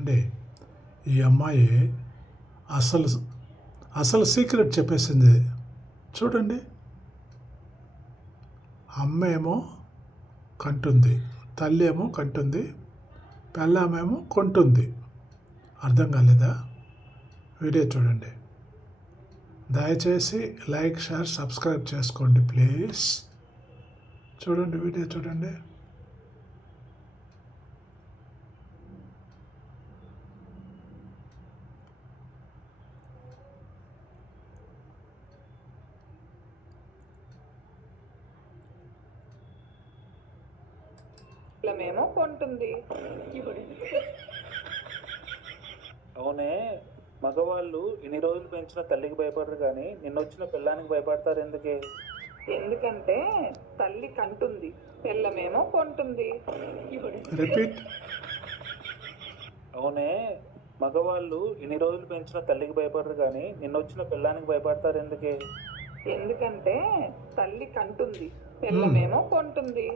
అంటే ఈ అమ్మాయి అసలు అసలు సీక్రెట్ చెప్పేసింది చూడండి. అమ్మ ఏమో కంటుంది, తల్లి ఏమో కంటుంది, పెళ్ళామేమో కొంటుంది. అర్థం కాలేదా? వీడియో చూడండి. దయచేసి లైక్, షేర్, సబ్స్క్రైబ్ చేసుకోండి ప్లీజ్. చూడండి, వీడియో చూడండి. మేము కొంటుంది. అవునే, మగవాళ్ళు ఇన్ని రోజులు పెంచిన తల్లికి భయపడరు కానీ నిన్నొచ్చిన పిల్లానికి భయపడతారు ఎందుకే? ఎందుకంటే తల్లి కంటుంది, పిల్లమేమో కొంటుంది. రిపీట్. అవునే, మగవాళ్ళు ఇన్ని రోజులు పెంచిన తల్లికి భయపడరు కానీ నిన్నొచ్చిన పిల్లానికి భయపడతారు ఎందుకే? ఎందుకంటే తల్లి కంటుంది, పిల్లమేమో కొంటుంది.